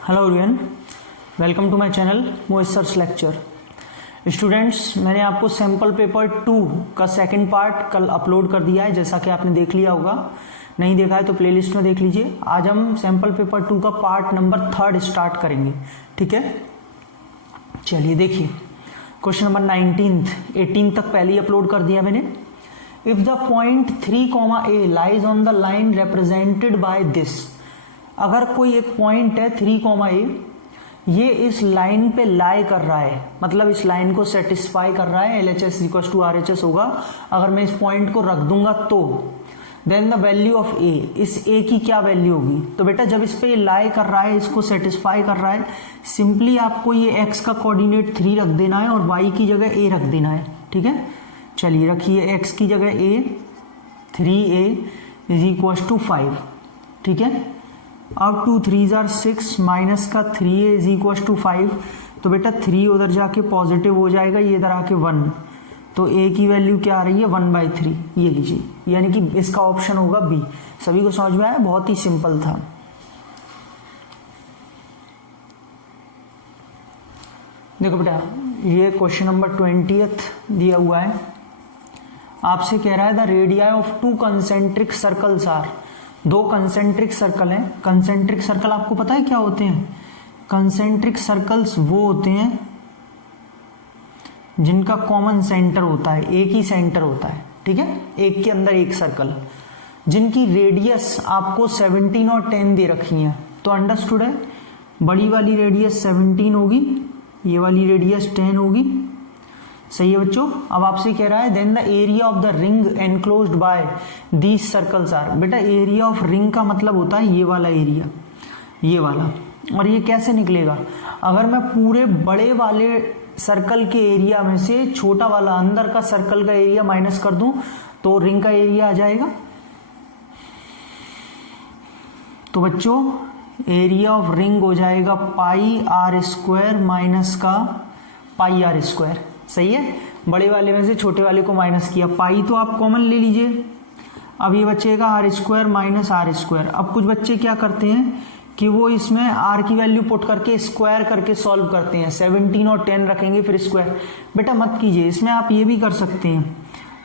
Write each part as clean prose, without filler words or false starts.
Hello everyone, welcome to my channel Mohit sir's lecture. Students, मैंने आपको sample paper 2 का second part कल upload कर दिया है, जैसा कि आपने देख लिया होगा। नहीं देखा है तो प्लेलिस्ट में देख लीजिए। आज हम सैम्पल पेपर 2 का पार्ट नंबर 3 स्टार्ट करेंगे, ठीक है। चलिए देखिए, क्वेश्चन नंबर 18 तक पहले ही अपलोड कर दिया मैंने। If the point 3, lies on the line represented by this, अगर कोई एक पॉइंट है 3, ये इस लाइन पे लाई कर रहा है, मतलब इस लाइन को सेटिस्फाई कर रहा है, LHS इक्वल टू RHS होगा। अगर मैं इस पॉइंट को रख दूंगा तो then the value of A, is A की क्या वैल्यू होगी। तो बेटा जब इस पे लाई कर रहा है, इसको सेटिस्फाई कर रहा है, सिंपली आपको ये x का कोऑर्डिनेट 3 रख देना है और y की जगह A रख देना है, ठीक है। चलिए रखिए, x की जगह A, 3A is equal to 5, ठीक है। अब 2 3 are 6 माइनस का 3A इज इक्वल टू 5, तो बेटा 3 उधर जाके पॉजिटिव हो जाएगा, ये इधर आके 1, तो A की वैल्यू क्या आ रही है 1/3, ये लीजिए, यानी कि इसका ऑप्शन होगा B। सभी को समझ में आया? बहुत ही सिंपल था। देखो बेटा, ये क्वेश्चन नंबर 20 दिया हुआ है। आपसे कह रहा है the radii of 2 concentric circles are, 2 concentric circle हैं। कंसेंट्रिक सर्कल आपको पता है क्या होते हैं? कंसेंट्रिक सर्कल्स वो होते हैं जिनका कॉमन सेंटर होता है, एक ही सेंटर होता है, ठीक है, एक के अंदर एक सर्कल, जिनकी रेडियस आपको 17 और 10 दे रखी है। तो अंडरस्टूड है, बड़ी वाली रेडियस 17 होगी, ये वाली रेडियस 10 होगी, सही है बच्चों। अब आपसे कह रहा है then the area of the ring enclosed by these circles are. बेटा एरिया ऑफ रिंग का मतलब होता है ये वाला एरिया, ये वाला। और ये कैसे निकलेगा? अगर मैं पूरे बड़े वाले सर्कल के एरिया में से छोटा वाला अंदर का सर्कल का एरिया माइनस कर दूं तो रिंग का एरिया आ जाएगा। तो बच्चों एरिया ऑफ रिंग हो जाएगा πr² माइनस का πr², सही है। बड़े वाले में से छोटे वाले को माइनस किया, पाई तो आप कॉमन ले लीजिए। अब ये बचेगा r² माइनस r²। अब कुछ बच्चे क्या करते हैं कि वो इसमें r की वैल्यू पुट करके स्क्वायर करके सॉल्व करते हैं, 17 और 10 रखेंगे फिर स्क्वायर। बेटा मत कीजिए, इसमें आप ये भी कर सकते हैं।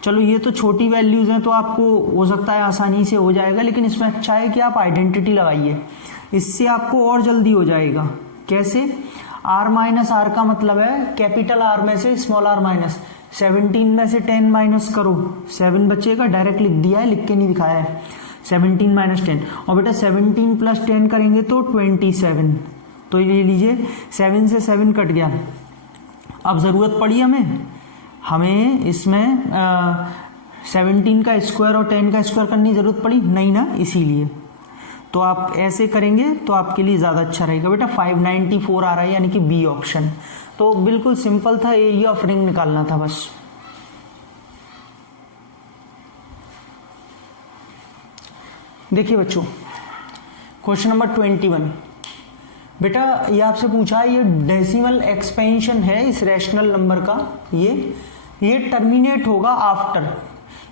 चलो ये तो छोटी वैल्यूज हैं तो आपको हो सकता है आसानी से हो जाएगा, लेकिन इसमें अच्छा है कि आप आइडेंटिटी लगाइए, इससे आपको और जल्दी हो जाएगा। कैसे? r माइनस आर का मतलब है कैपिटल R में से स्मॉल r माइनस, 17 में से 10 माइनस करो, 7 बचेगा, डायरेक्ट लिख दिया है, लिख के नहीं दिखाया है। 17 माइनस 10, और बेटा 17 प्लस 10 करेंगे तो 27, तो ये लीजिए 7 से 7 कट गया। अब जरूरत पड़ी हमें इसमें 17 का स्क्वायर और 10 का स्क्वायर करने की जरूरत पड़ी नहीं ना, इसीलिए। तो आप ऐसे करेंगे तो आपके लिए ज्यादा अच्छा रहेगा। बेटा 594 आ रहा है, यानी कि बी ऑप्शन। तो बिल्कुल सिंपल था, एरिया ऑफ रिंग निकालना था बस। देखिए बच्चों, क्वेश्चन नंबर 21। बेटा ये आपसे पूछा है, ये डेसिमल एक्सपेंशन है इस रैशनल नंबर का, ये टर्मिनेट होगा आफ्टर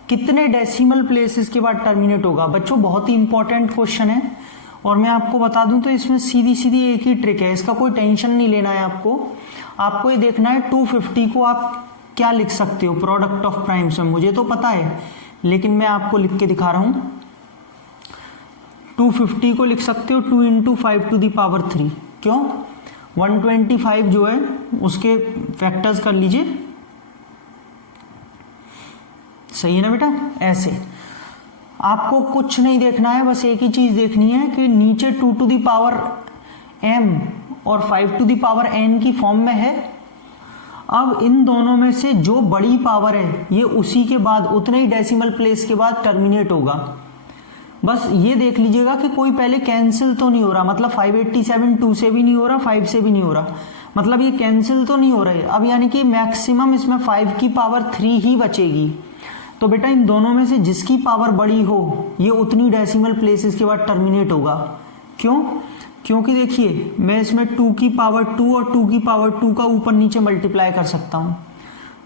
कितने डेसिमल प्लेसेस के बाद टर्मिनेट होगा। बच्चों बहुत ही इंपॉर्टेंट क्वेश्चन है, और मैं आपको बता दूं तो इसमें सीधी सीधी एक ही ट्रिक है, इसका कोई टेंशन नहीं लेना है आपको ये देखना है 250 को आप क्या लिख सकते हो प्रोडक्ट ऑफ प्राइम्स में। मुझे तो पता है, लेकिन मैं आपको लिख के दिखा रहा हूं। 250 को लिख सकते हो 2 × 5⁵। क्यों? 125 जो है उसके फैक्टर्स कर लीजिए, सही है ना बेटा। ऐसे आपको कुछ नहीं देखना है, बस एक ही चीज देखनी है कि नीचे 2m और 5n की फॉर्म में है। अब इन दोनों में से जो बड़ी पावर है ये उसी के बाद उतने ही डेसिमल प्लेस के बाद टर्मिनेट होगा। बस ये देख लीजिएगा कि कोई पहले कैंसिल तो नहीं हो रहा, मतलब 587 2 से भी नहीं हो रहा, 5 से भी नहीं हो रहा, मतलब ये कैंसिल तो नहीं हो रहा है। अब यानी कि मैक्सिमम इसमें 5 की पावर 3 ही बचेगी। तो बेटा इन दोनों में से जिसकी पावर बड़ी हो ये उतनी डेसिमल प्लेसेस के बाद टर्मिनेट होगा। क्यों? क्योंकि देखिए मैं इसमें 2 की पावर 2 और 2 की पावर 2 का ऊपर नीचे मल्टीप्लाई कर सकता हूं।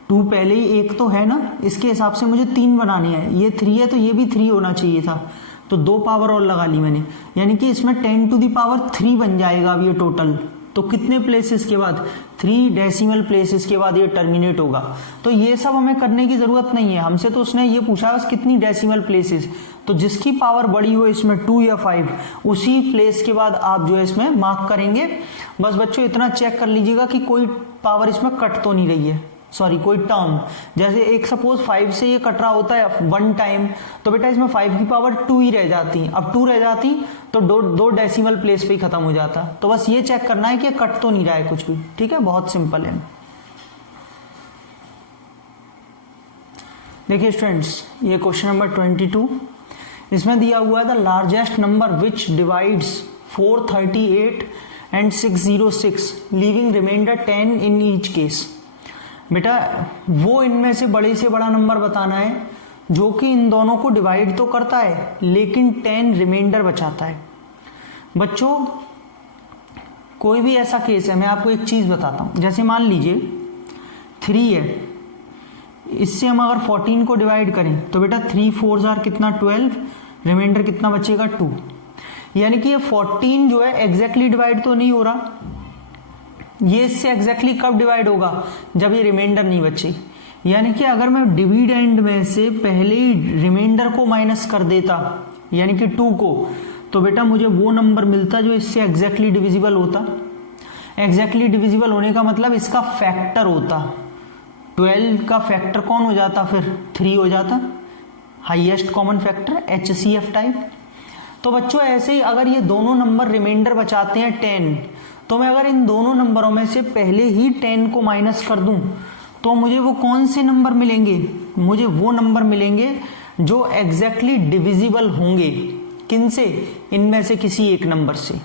2 पहले ही एक तो है ना, इसके हिसाब से मुझे 3 बनानी है, ये 3 है तो ये भी 3 होना चाहिए था। तो 2 पावर और लगा ली मैंने, यानी कि इसमें 10 टू द पावर 3 बन जाएगा अब ये टोटल। तो कितने प्लेसेस के बाद, 3 डेसिमल प्लेसेस के बाद ये टर्मिनेट होगा। तो ये सब हमें करने की जरूरत नहीं है, हमसे तो उसने ये पूछा बस कितनी डेसिमल प्लेसेस, तो जिसकी पावर बड़ी हो इसमें 2 या 5 उसी प्लेस के बाद आप जो है इसमें मार्क करेंगे। बस बच्चों इतना चेक कर लीजिएगा कि कोई पावर इसमें कट तो नहीं रही है, सॉरी कोई टर्म, जैसे एक सपोज 5 से ये कट रहा होता है 1 टाइम, तो बेटा इसमें 5 की पावर 2 ही रह जाती, अब 2 रह जाती तो दो डेसिमल प्लेस पे ही खत्म हो जाता। तो बस ये चेक करना है कि कट तो नहीं रहा है कुछ भी, ठीक है, बहुत सिंपल है। देखिए स्टूडेंट्स, ये क्वेश्चन नंबर 22, इसमें दिया हुआ है the largest number which divides 438 and 606 leaving remainder 10 in each case. बेटा वो इनमें से बड़ा नंबर बताना है जो कि इन दोनों को डिवाइड तो करता है लेकिन 10 रिमाइंडर बचाता है। बच्चों कोई भी ऐसा केस है, मैं आपको एक चीज बताता हूं, जैसे मान लीजिए 3 है, इससे हम अगर 14 को डिवाइड करें तो बेटा 3 4 जार कितना 12, रिमाइंडर कितना बचेगा 2, यानी कि ये 14 जो है एग्जैक्टली डिवाइड तो नहीं हो रहा, ये इससे एग्जैक्टली कब डिवाइड होगा, जब ये रिमाइंडर नहीं बचे। यानी कि अगर मैं डिविडेंड में से पहले ही रिमाइंडर को माइनस कर देता यानी कि 2 को, तो बेटा मुझे वो नंबर मिलता जो इससे एग्जैक्टली डिविजिबल होता। एग्जैक्टली डिविजिबल होने का मतलब इसका फैक्टर होता, 12 का फैक्टर कौन हो जाता, फिर 3 हो जाता, highest common factor, HCF type. तो बच्चों ऐसे ही अगर ये दोनों नंबर रिमाइंडर बचाते हैं 10, तो मैं अगर इन दोनों नंबरों में से पहले ही 10 को माइनस कर दूं तो मुझे वो कौन से नंबर मिलेंगे, मुझे वो नंबर मिलेंगे जो एग्जैक्टली डिविजिबल होंगे। किनसे, इनमें से किसी एक नंबर से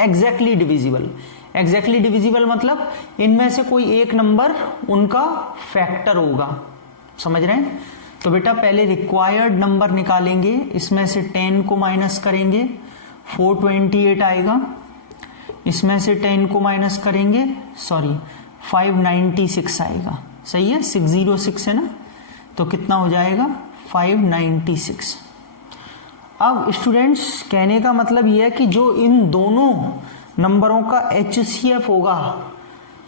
एग्जैक्टली डिविजिबल। एग्जैक्टली डिविजिबल मतलब इनमें से कोई एक नंबर उनका फैक्टर होगा, समझ रहे हैं। तो बेटा पहले रिक्वायर्ड नंबर निकालेंगे, इसमें से 10 को माइनस करेंगे 428 आएगा, इसमें से 10 को माइनस करेंगे 596 आएगा, सही है, 606 है ना, तो कितना हो जाएगा 596। अब स्टूडेंट्स कहने का मतलब यह है कि जो इन दोनों नंबरों का HCF होगा,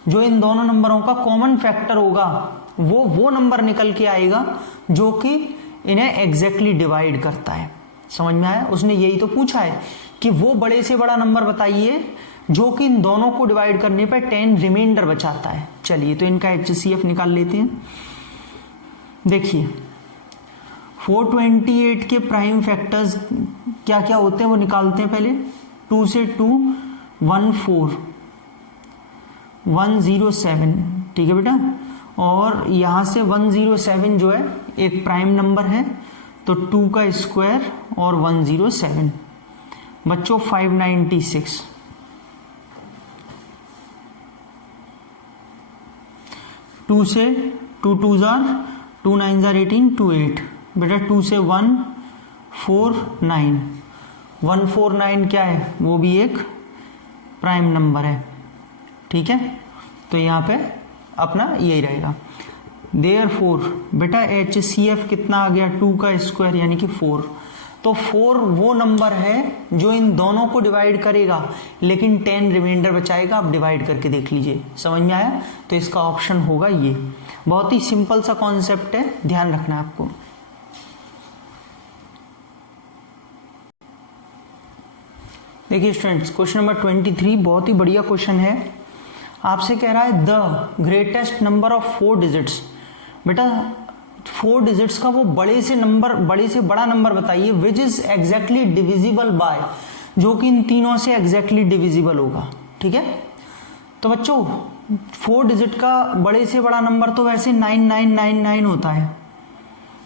जो इन दोनों नंबरों का कॉमन फैक्टर होगा, वो नंबर निकल के आएगा जो कि इन्हें एग्जैक्टली डिवाइड करता है। समझ में आया, उसने यही तो पूछा है कि वो बड़े से बड़ा नंबर बताइए जो कि इन दोनों को डिवाइड करने पर 10 रिमाइंडर बचाता है। चलिए तो इनका HCF निकाल लेते हैं। देखिए 428 के प्राइम फैक्टर्स क्या क्या होते हैं वो निकालते हैं। पहले 2 से 2 14 107, ठीक है बेटा, और यहां से 107 जो है एक प्राइम नंबर है, तो 2 का स्क्वायर और 107 बच्चों 596। 2 से 2 2 जार 2 9 जार 18 2 8 बेटा, 2 से 149 149 क्या है, वो भी एक प्राइम नंबर है, ठीक है। तो यहाँ पे अपना यही रहेगा। देयरफॉर बेटा HCF कितना आ गया, 2 का स्क्वायर यानी कि 4। तो 4 वो नंबर है जो इन दोनों को डिवाइड करेगा लेकिन 10 रिमाइंडर बचाएगा। आप डिवाइड करके देख लीजिए, समझ में आया। तो इसका ऑप्शन होगा ये। बहुत ही सिंपल सा कॉन्सेप्ट है, ध्यान रखना है आपको। देखिए स्टूडेंट्स, क्वेश्चन नंबर 23 बहुत ही बढ़िया क्वेश्चन है। आपसे कह रहा है the greatest number of 4 digits. बेटा 4 डिजिट्स का वो बड़े से बड़ा नंबर बताइए which is exactly divisible by, जो कि इन तीनों से एग्जैक्टली डिविजिबल होगा, ठीक है। तो बच्चों 4 डिजिट का बड़े से बड़ा नंबर तो वैसे 9999 होता है,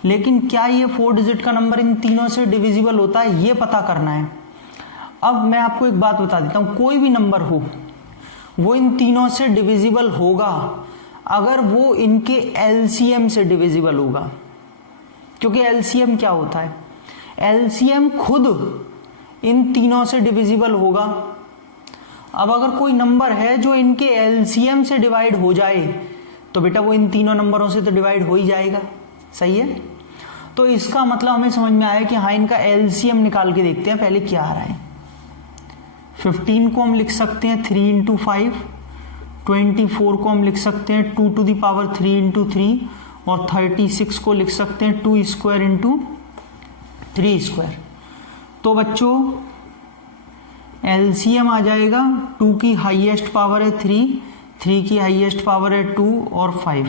लेकिन क्या ये 4 डिजिट का नंबर इन तीनों से डिविजिबल होता है, ये पता करना है। अब मैं आपको एक बात बता देता हूं, कोई भी नंबर हो वो इन तीनों से डिविजिबल होगा अगर वो इनके एलसीएम से डिविजिबल होगा। क्योंकि एलसीएम क्या होता है, एलसीएम खुद इन तीनों से डिविजिबल होगा। अब अगर कोई नंबर है जो इनके एलसीएम से डिवाइड हो जाए तो बेटा वो इन तीनों नंबरों से तो डिवाइड हो ही जाएगा, सही है। तो इसका मतलब हमें समझ में आया कि हाँ इनका एलसीएम निकाल के देखते हैं पहले क्या आ रहा है। 15 को हम लिख सकते हैं 3 इंटू 5, 24 को हम लिख सकते हैं 2 टू द पावर 3 इंटू 3, और 36 को लिख सकते हैं 2 स्क्वायर इंटू 3 स्क्वायर। तो बच्चों एलसीएम आ जाएगा, 2 की हाईएस्ट पावर है 3, 3 की हाईएस्ट पावर है 2 और 5।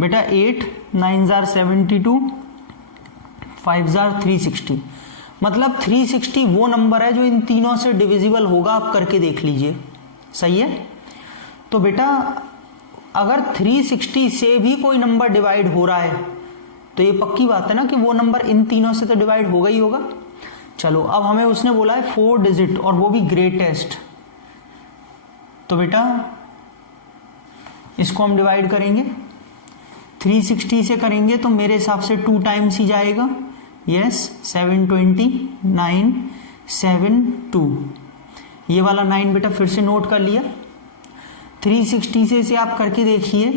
बेटा 8 9 जार 72, 5 जार 360। मतलब 360 वो नंबर है जो इन तीनों से डिविजिबल होगा, आप करके देख लीजिए। सही है। तो बेटा अगर 360 से भी कोई नंबर डिवाइड हो रहा है तो ये पक्की बात है ना कि वो नंबर इन तीनों से तो डिवाइड होगा ही होगा। चलो अब हमें उसने बोला है 4 डिजिट और वो भी ग्रेटेस्ट, तो बेटा इसको हम डिवाइड करेंगे 360 से करेंगे तो मेरे हिसाब से 2 टाइम्स ही जाएगा। यस 720 9 7 2, ये वाला 9 बेटा फिर से नोट कर लिया। 360 से इसे आप करके देखिए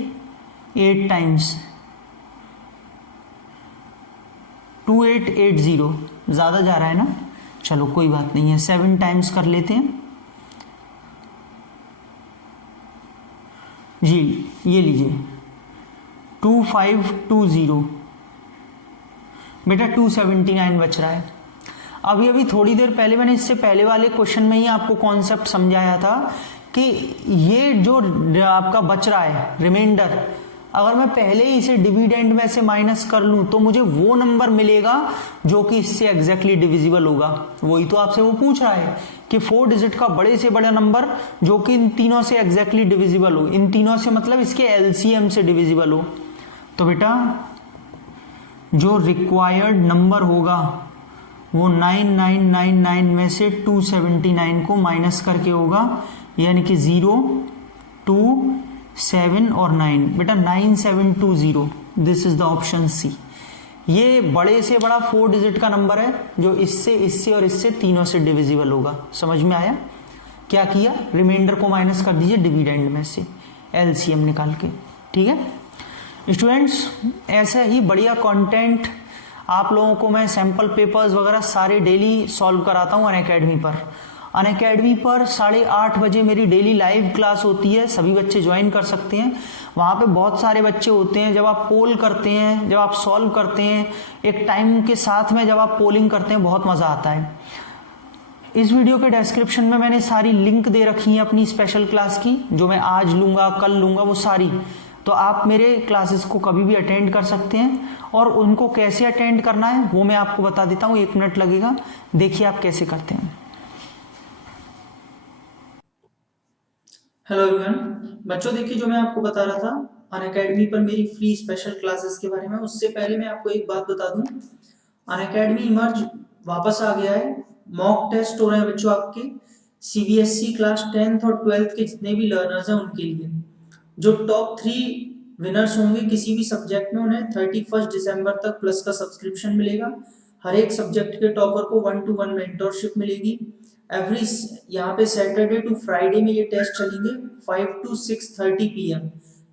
8 टाइम्स, 2880, ज़्यादा जा रहा है ना। चलो कोई बात नहीं है, 7 टाइम्स कर लेते हैं जी। ये लीजिए 2520, बेटा 279 बच रहा है। अभी थोड़ी देर पहले मैंने इससे पहले वाले क्वेश्चन में ही आपको कॉन्सेप्ट समझाया था कि ये जो आपका बच रहा है रिमाइंडर, अगर मैं पहले ही इसे डिविडेंड में से माइनस कर लूं तो मुझे वो नंबर मिलेगा जो कि इससे एग्जैक्टली डिविजिबल होगा। वही तो आपसे वो पूछ रहा है कि 4 डिजिट का बड़े से बड़ा नंबर जो कि इन तीनों से एग्जैक्टली डिविजिबल हो, इन तीनों से मतलब इसके एलसीएम से डिविजिबल हो। तो बेटा जो रिक्वायर्ड नंबर होगा वो 9999 में से 279 को माइनस करके होगा, यानी कि 0 2 7 और 9। बेटा 9720, this is the option C. ये बड़े से बड़ा 4 डिजिट का नंबर है जो इससे इससे और इससे तीनों से डिविजिबल होगा। समझ में आया? क्या किया, रिमाइंडर को माइनस कर दीजिए डिविडेंड में से एलसीएम निकाल के। ठीक है स्टूडेंट्स, ऐसा ही बढ़िया कंटेंट आप लोगों को मैं सैंपल पेपर्स वगैरह सारे डेली सॉल्व कराता हूँ अनअकैडमी पर। अनअकैडमी पर 8:30 बजे मेरी डेली लाइव क्लास होती है, सभी बच्चे ज्वाइन कर सकते हैं। वहाँ पे बहुत सारे बच्चे होते हैं। जब आप पोल करते हैं, जब आप सॉल्व करते हैं, एक टाइम के साथ में जब आप पोलिंग करते हैं, बहुत मज़ा आता है। इस वीडियो के डिस्क्रिप्शन में मैंने सारी लिंक दे रखी है अपनी स्पेशल क्लास की, जो मैं आज लूँगा कल लूँगा, वो सारी। तो आप मेरे क्लासेस को कभी भी अटेंड कर सकते हैं, और उनको कैसे अटेंड करना है वो मैं आपको बता देता हूँ। 1 मिनट लगेगा, देखिए आप कैसे करते हैं। हेलो एवरीवन, बच्चों देखिए जो मैं आपको बता रहा था अनअकैडमी पर मेरी फ्री स्पेशल क्लासेस के बारे में, उससे पहले मैं आपको एक बात बता दूं, अनअकैडमी इमर्ज वापस आ गया है। मॉक टेस्ट हो रहे हैं बच्चों आपके सीबीएसई क्लास 10th और 12th के जितने भी लर्नर्स हैं उनके लिए। जो टॉप 3 विनर्स होंगे किसी भी सब्जेक्ट में, उन्हें 31 दिसंबर तक प्लस का सब्सक्रिप्शन मिलेगा। हर एक सब्जेक्ट के टॉपर को 1-to-1 मेंटरशिप मिलेगी। एवरी यहाँ पे सैटरडे टू फ्राइडे में ये टेस्ट चलेंगे 5 to 6:30 PM,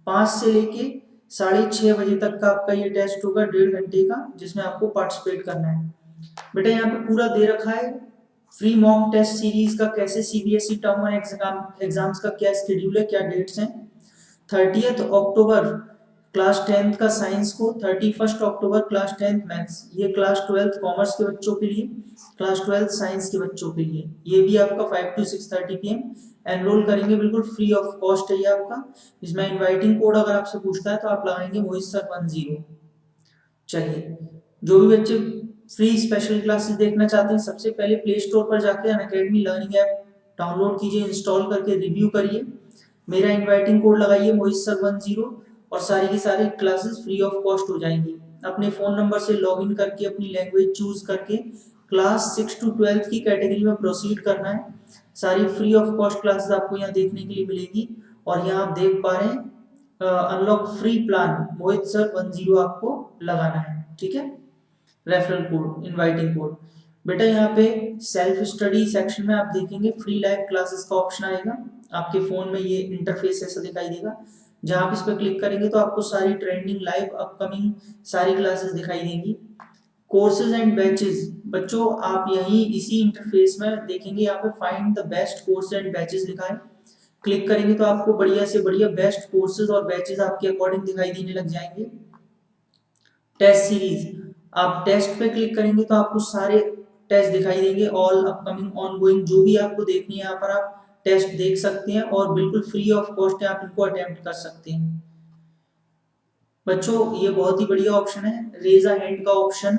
5 से लेके 6:30 बजे तक का आपका ये टेस्ट होगा, 1.5 घंटे का, जिसमें आपको पार्टिसिपेट करना है। बेटा यहाँ पे पूरा दे रखा है फ्री मॉक टेस्ट सीरीज का, कैसे सीबीएसई टर्म वन एग्जाम्स का क्या शेड्यूल है, क्या डेट्स हैं। 30 अक्टूबर क्लास 10th का साइंस को, 31 अक्टूबर क्लास 10th मैथ्स, ये क्लास 12th कॉमर्स के बच्चों के लिए, क्लास 12th साइंस के बच्चों के लिए। ये भी आपका 5 to 6:30 PM एनरोल करेंगे, बिल्कुल फ्री ऑफ कॉस्ट है ये आपका। इसमें इनवाइटिंग कोड अगर आपसे पूछता है तो आप लगाएंगे मोहित सर 10। चलिए, जो भी बच्चे फ्री स्पेशल क्लासेस देखना चाहते हैं, सबसे पहले प्ले स्टोर पर जाके अनअकैडमी लर्निंग ऐप डाउनलोड कीजिए, इंस्टॉल करके रिव्यू करिए, मेरा इनवाइटिंग कोड लगाइए मोहित सर 10, और सारी की सारी क्लासेस फ्री ऑफ कॉस्ट हो जाएंगी। अपने फोन नंबर से लॉगिन करके अपनी लैंग्वेज चूज करके क्लास 6 to 12 की कैटेगरी में प्रोसीड करना है। सारी फ्री ऑफ कॉस्ट क्लासेस आपको यहाँ देखने के लिए मिलेगी। और यहाँ आप देख पा रहे हैं अनलॉक फ्री प्लान मोहित सर 10 आपको लगाना है। ठीक है, रेफरल कोड, इनवाइटिंग कोड। बेटा यहाँ पे सेल्फ स्टडी सेक्शन में आप देखेंगे फ्री लाइव क्लासेस का ऑप्शन आएगा, आपके फोन में ये इंटरफेस ऐसा दिखाई देगा। जहां आप इस पर क्लिक करेंगे तो आपको सारी ट्रेंडिंग लाइव अपकमिंग सारी क्लासेस दिखाई देंगी। Courses and batches. बच्चों आप यहीं इसी इंटरफेस में देखेंगे, यहाँ पे find the best course and batches लिखा है। क्लिक करेंगे तो आपको बढ़िया से बढ़िया बेस्ट कोर्सेज और बैचेस आपके अकॉर्डिंग दिखाई देने लग जाएंगे। टेस्ट सीरीज, आप टेस्ट पे क्लिक करेंगे तो आपको सारे टेस्ट दिखाई देंगे, ऑल अपकमिंग ऑनगोइंग, जो भी आपको देखनी है यहाँ पर आप टेस्ट देख सकते हैं और बिल्कुल फ्री ऑफ कॉस्ट है, आप इनको अटेम्प्ट कर सकते हैं। बच्चों ये बहुत ही बढ़िया ऑप्शन है रेज अ हैंड का ऑप्शन।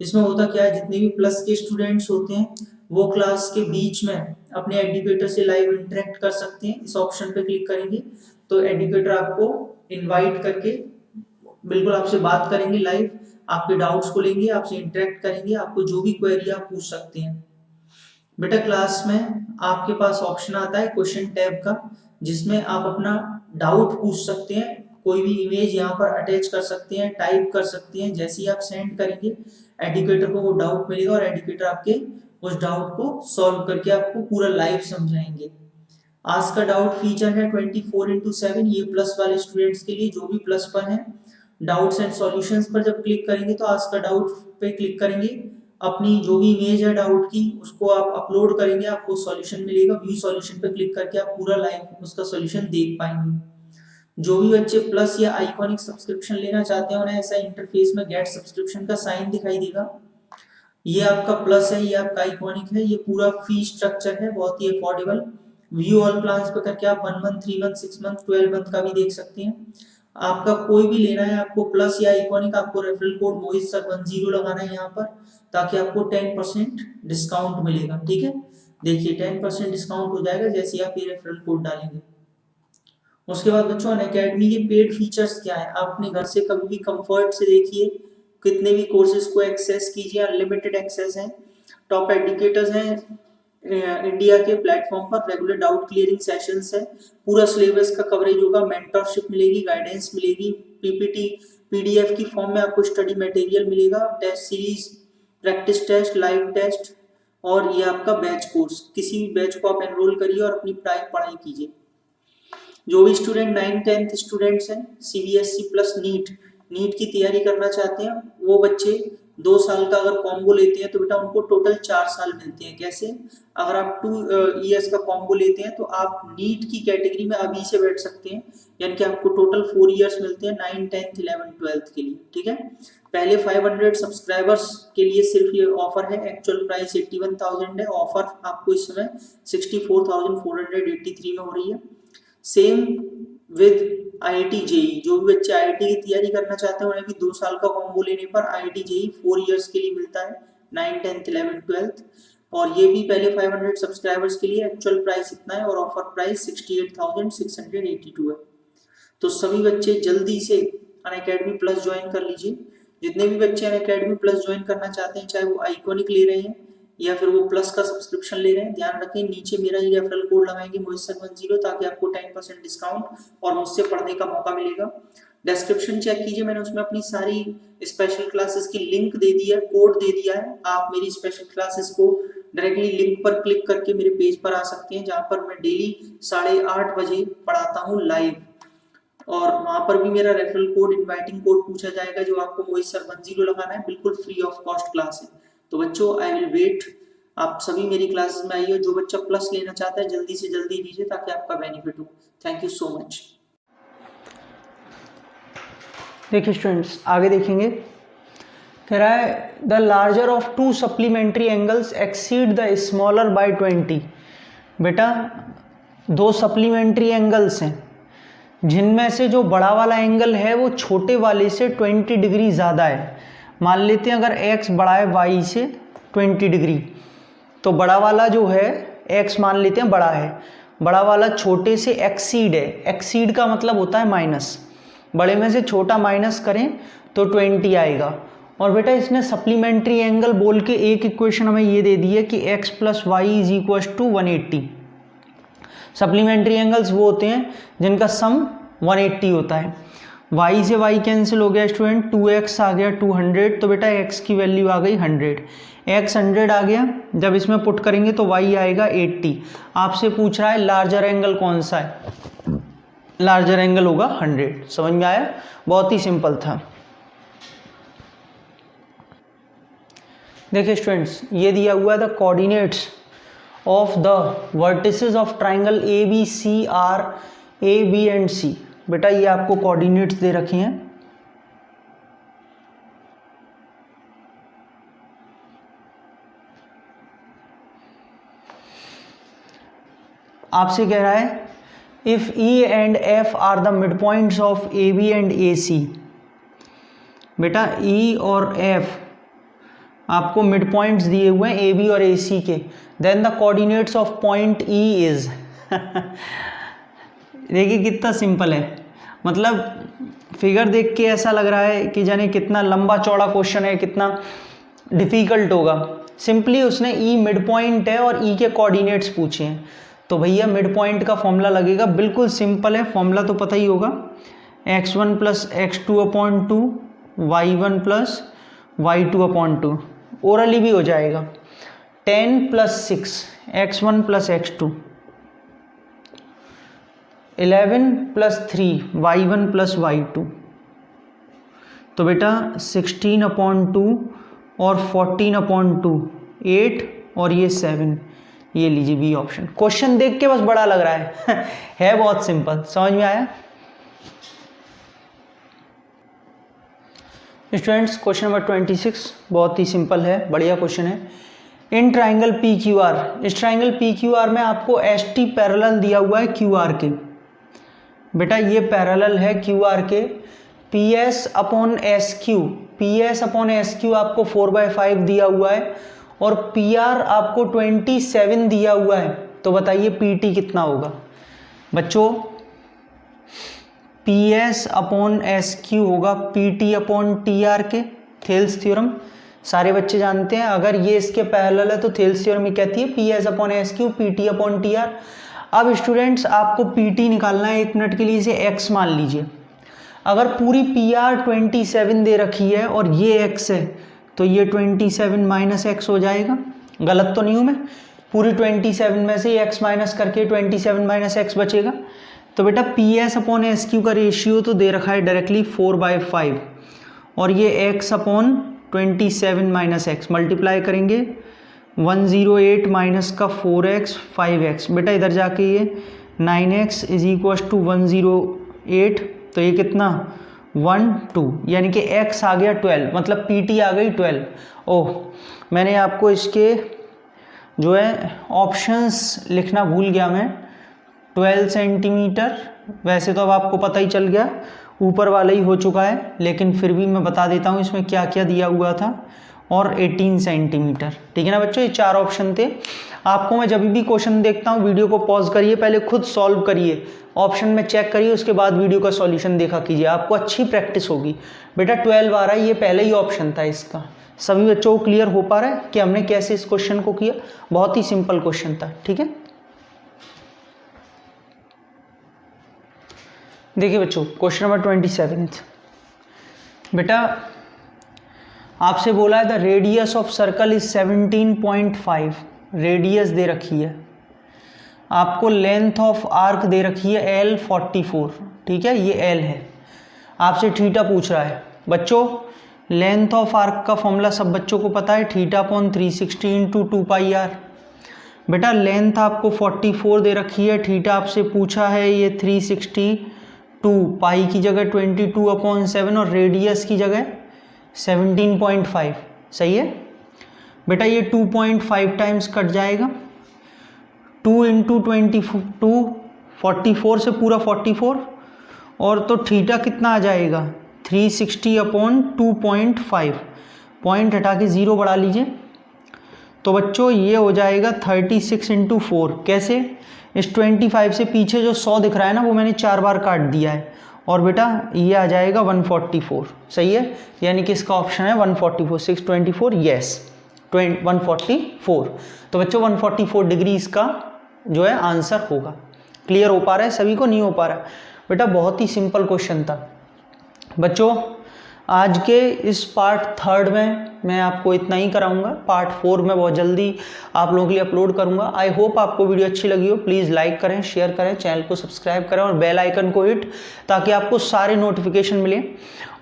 इसमें होता क्या है, जितने भी प्लस के स्टूडेंट्स होते हैं वो क्लास के बीच में अपने एजुकेटर से लाइव इंटरेक्ट कर सकते हैं। इस ऑप्शन पे क्लिक करेंगे तो एजुकेटर आपको इनवाइट करके बिल्कुल आपसे बात करेंगे लाइव, आपके डाउट्स को लेंगे, आपसे इंटरेक्ट करेंगे, आपको जो भी क्वेरी आप पूछ सकते हैं। बेटा क्लास में आपके पास ऑप्शन आता है क्वेश्चन टैब का, जिसमें आप अपना डाउट पूछ सकते हैं, कोई भी इमेज यहाँ पर अटैच कर सकते हैं, टाइप कर सकते हैं। जैसे ही आप सेंड करेंगे एजुकेटर को वो डाउट मिलेगा और एजुकेटर आपके उस डाउट को सॉल्व करके आपको पूरा लाइव समझाएंगे। आज का डाउट फीचर है 24/7, ये प्लस वाले स्टूडेंट्स के लिए जो भी प्लस पर हैं। डाउट्स एंड सॉल्यूशंस पर जब क्लिक करेंगे तो आज का डाउट पे क्लिक करेंगे, अपनी जो भी इमेज है डाउट की उसको आप अपलोड करेंगे, आपको सॉल्यूशन मिलेगा। व्यू सॉल्यूशन पे क्लिक करके आप पूरा लाइव उसका सॉल्यूशन देख पाएंगे। जो भी बच्चे प्लस या आइकॉनिक सब्सक्रिप्शन लेना चाहते हैं उन्हें ऐसा इंटरफेस में गेट सब्सक्रिप्शन का साइन दिखाई देगा। ये आपका प्लस है, ये आपका आइकॉनिक है, ये पूरा फी स्ट्रक्चर है, बहुत ही अफोर्डेबल। व्यू ऑल प्लान्स पे करके आप 1 मंथ, 3 मंथ, 6 मंथ, 12 मंथ का भी देख सकते हैं। आपका कोई भी लेना है, आपको प्लस या आइकॉनिक, आपको रेफरल कोड मोहित सर 10 लगाना है यहाँ पर, ताकि आपको 10% डिस्काउंट मिलेगा। ठीक है, देखिए 10% डिस्काउंट हो जाएगा जैसे आप ये रेफरल कोड डालेंगे। उसके बाद बच्चों अनअकैडमी के पेड फीचर्स क्या है, आप अपने घर से कभी भी कंफर्ट से देखिए, कितने भी कोर्सेज को एक्सेस कीजिए, अनलिमिटेड एक्सेस है। टॉप एडुकेटर्स हैं इंडिया के प्लेटफॉर्म पर, रेगुलर डाउट क्लियरिंग सेशंस है, पूरा सिलेबस का कवरेज होगा, मेंटरशिप मिलेगी, गाइडेंस मिलेगी, पीपीटी पीडीएफ की फॉर्म में आपको स्टडी मटेरियल मिलेगा, test series, practice test, live test, और ये आपका बैच कोर्स। किसी भी बैच को आप एनरोल करिए और अपनी पढ़ाई कीजिए। जो भी स्टूडेंट 9th-10th स्टूडेंट्स हैं, सीबीएसई प्लस नीट की तैयारी करना चाहते हैं, वो बच्चे 2 साल का अगर कॉम्बो लेते हैं तो बेटा उनको टोटल 4 साल मिलते हैं। कैसे, अगर आप 2 years का कॉम्बो लेते हैं तो आप नीट की कैटेगरी में अभी से बैठ सकते हैं, यानी कि आपको टोटल 4 years मिलते हैं 9th, 10th, 11th, 12th के लिए। ठीक है, पहले 500 सब्सक्राइबर्स के लिए सिर्फ ये ऑफर है, एक्चुअल प्राइस 81,000 है, ऑफर आपको इस समय 64,483 में हो रही है। सेम विद IIT JEE, जो भी बच्चे IIT की तैयारी करना चाहते हैं उन्हें भी 2 साल का कॉम्बो लेने पर IIT JEE 4 years के लिए मिलता है, 9th, 10th, 11th, 12th, और ये भी पहले 500 सब्सक्राइबर्स के लिए एक्चुअल प्राइस इतना है और ऑफर प्राइस 68,682 है। तो सभी बच्चे जल्दी से अनअकैडमी प्लस ज्वाइन कर लीजिए। जितने भी बच्चे अनअकैडमी प्लस ज्वाइन करना चाहते हैं, चाहे वो आइकॉनिक ले रहे हैं या फिर वो प्लस का सब्सक्रिप्शन ले रहे हैं, ध्यान रखें नीचे मेरा ही रेफरल कोड लगाएंगे मोहित सर 10, ताकि आपको 10% डिस्काउंट और मुझसे पढ़ने का मौका मिलेगा। डिस्क्रिप्शन चेक कीजिए, मैंने उसमें अपनी सारी स्पेशल क्लासेस की लिंक दे दी है, कोड दे दिया है। आप मेरी स्पेशल क्लासेस को डायरेक्टली लिंक पर क्लिक करके मेरे पेज पर आ सकते हैं, जहां पर मैं डेली 8:30 बजे पढ़ाता हूँ लाइव, और वहां पर भी मेरा रेफरल कोड, इनवाइटिंग कोड पूछा जाएगा, जो आपको मोहित सर 10 लगाना है। बिल्कुल फ्री ऑफ कॉस्ट क्लास है। तो बच्चों आई विल वेट, आप सभी मेरी क्लासेस में आइए। जो बच्चा प्लस लेना चाहता है जल्दी से जल्दी लीजिए ताकि आपका बेनिफिट हो। Thank you so much. देखिए स्टूडेंट्स आगे देखेंगे, कह रहा है the larger of 2 supplementary angles exceed the smaller by 20। बेटा 2 सप्लीमेंट्री एंगल्स हैं जिनमें से जो बड़ा वाला एंगल है वो छोटे वाले से 20 डिग्री ज़्यादा है। मान लेते हैं अगर x बड़ा है y से 20 डिग्री, तो बड़ा वाला जो है x मान लेते हैं बड़ा है, बड़ा वाला छोटे से एक्सीड है। एक्सीड का मतलब होता है माइनस, बड़े में से छोटा माइनस करें तो 20 आएगा। और बेटा इसने सप्लीमेंट्री एंगल बोल के एक इक्वेशन हमें ये दे दी है कि x + y = 180। सप्लीमेंट्री एंगल्स वो होते हैं जिनका सम 180 होता है। y से y कैंसिल हो गया स्टूडेंट, 2x आ गया 200, तो बेटा x की वैल्यू आ गई 100, x 100 आ गया। जब इसमें पुट करेंगे तो y आएगा 80। आपसे पूछ रहा है लार्जर एंगल कौन सा है, लार्जर एंगल होगा 100। समझ में आया, बहुत ही सिंपल था। देखिए स्टूडेंट्स, ये दिया हुआ है the coordinates of the vertices of triangle A B C are A B and C. बेटा ये आपको कोऑर्डिनेट्स दे रखे हैं। आपसे कह रहा है if E and F are the mid points of A B and A C. बेटा ई और एफ आपको मिड पॉइंट्स दिए हुए हैं ए बी और ए सी के, then the coordinates of point E is देखिए कितना सिंपल है, मतलब फिगर देख के ऐसा लग रहा है कि जाने कितना लंबा चौड़ा क्वेश्चन है, कितना डिफिकल्ट होगा। सिंपली उसने ई मिड पॉइंट है और ई के कोऑर्डिनेट्स पूछे हैं, तो भैया मिड पॉइंट का फॉर्मूला लगेगा, बिल्कुल सिंपल है, फॉर्मूला तो पता ही होगा, x1 plus x2 upon 2 y1 plus y2 upon 2, orally भी हो जाएगा। 10 plus 6 x1 plus x2, 11 plus 3 y1 plus y2, तो बेटा 16 अपॉन 2 और 14 अपॉन 2 8 और ये 7, ये लीजिए बी ऑप्शन। क्वेश्चन देख के बस बड़ा लग रहा है बहुत सिंपल, समझ में आया स्टूडेंट्स? क्वेश्चन नंबर 26 बहुत ही सिंपल है, बढ़िया क्वेश्चन है। In triangle P Q R, इस ट्राइंगल पी क्यू आर में आपको एस टी पैरेलल दिया हुआ है क्यू आर के। बेटा ये पैरेलल है क्यू आर के, P S upon S Q, P S upon S Q आपको 4/5 दिया हुआ है और पी आर आपको 27 दिया हुआ है, तो बताइए पी टी कितना होगा? बच्चों P S upon S Q होगा P T upon T R के, थेल्स थ्योरम सारे बच्चे जानते हैं। अगर ये इसके पैरेलल है तो थेल्स थ्योरम ही कहती है P S upon S Q P T upon T are. अब स्टूडेंट्स आपको पी टी निकालना है, 1 मिनट के लिए इसे एक्स मान लीजिए। अगर पूरी पी आर 27 दे रखी है और ये एक्स है तो ये 27 माइनस एक्स हो जाएगा, गलत तो नहीं हूँ मैं? पूरी 27 में से एक्स माइनस करके 27 माइनस एक्स बचेगा। तो बेटा P S upon S Q का रेशियो तो दे रखा है डायरेक्टली 4/5 और ये x upon 27 minus x multiply करेंगे 108 माइनस का 4x 5x, बेटा इधर जाके ये 9x इज इक्वल टू 108, तो ये कितना 1 2, यानी कि x आ गया 12, मतलब pt आ गई 12। ओह मैंने आपको इसके जो है ऑप्शंस लिखना भूल गया मैं, 12 सेंटीमीटर, वैसे तो अब आपको पता ही चल गया ऊपर वाला ही हो चुका है, लेकिन फिर भी मैं बता देता हूँ इसमें क्या क्या दिया हुआ था, और 18 सेंटीमीटर। ठीक है ना बच्चों, ये 4 ऑप्शन थे। आपको मैं जब भी क्वेश्चन देखता हूँ वीडियो को पॉज करिए, पहले खुद सॉल्व करिए, ऑप्शन में चेक करिए, उसके बाद वीडियो का सॉल्यूशन देखा कीजिए, आपको अच्छी प्रैक्टिस होगी। बेटा 12 आ रहा है, ये पहले ही ऑप्शन था इसका। सभी बच्चों को क्लियर हो पा रहा है कि हमने कैसे इस क्वेश्चन को किया? बहुत ही सिंपल क्वेश्चन था। ठीक है, देखिए बच्चों क्वेश्चन नंबर 27। बेटा आपसे बोला है the radius of circle is 17.5, radius दे रखी है, आपको लेंथ ऑफ आर्क दे रखी है L 44। ठीक है, ये L है, आपसे थीटा पूछ रहा है। बच्चों लेंथ ऑफ आर्क का फॉर्मूला सब बच्चों को पता है, थीटा अपॉन 360 इंटू 2πr। बेटा लेंथ आपको 44 दे रखी है, थीटा आपसे पूछा है ये 362, पाई की जगह 22/7 और रेडियस की जगह 17.5। सही है बेटा, ये 2.5 टाइम्स कट जाएगा, 2 इंटू 22 44 से पूरा 44, और तो थीटा कितना आ जाएगा 360/2.5, पॉइंट हटा के 0 बढ़ा लीजिए, तो बच्चों ये हो जाएगा 36 इंटू 4। कैसे? इस 25 से पीछे जो 100 दिख रहा है ना वो मैंने 4 बार काट दिया है, और बेटा ये आ जाएगा 144। सही है, यानी कि इसका ऑप्शन है 144, 624, यस 144। तो बच्चों 144 डिग्री इसका जो है आंसर होगा। क्लियर हो पा रहा है सभी को? नहीं हो पा रहा? बेटा बहुत ही सिंपल क्वेश्चन था। बच्चों आज के इस पार्ट 3 में मैं आपको इतना ही कराऊंगा। पार्ट 4 में बहुत जल्दी आप लोगों के लिए अपलोड करूंगा। आई होप आपको वीडियो अच्छी लगी हो। प्लीज़ लाइक करें, शेयर करें, चैनल को सब्सक्राइब करें और बेल आइकन को हिट, ताकि आपको सारे नोटिफिकेशन मिलें।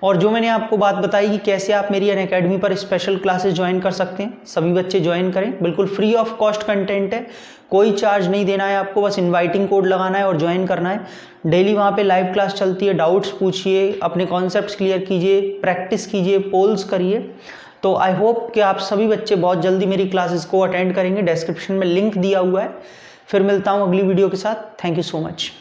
और जो मैंने आपको बात बताई कि कैसे आप मेरी अनअकैडमी पर स्पेशल क्लासेस ज्वाइन कर सकते हैं, सभी बच्चे ज्वाइन करें। बिल्कुल फ्री ऑफ कॉस्ट कंटेंट है, कोई चार्ज नहीं देना है आपको, बस इनवाइटिंग कोड लगाना है और ज्वाइन करना है। डेली वहाँ पे लाइव क्लास चलती है, डाउट्स पूछिए, अपने कॉन्सेप्ट्स क्लियर कीजिए, प्रैक्टिस कीजिए, पोल्स करिए। तो आई होप कि आप सभी बच्चे बहुत जल्दी मेरी क्लासेस को अटेंड करेंगे। डिस्क्रिप्शन में लिंक दिया हुआ है। फिर मिलता हूँ अगली वीडियो के साथ। Thank you so much.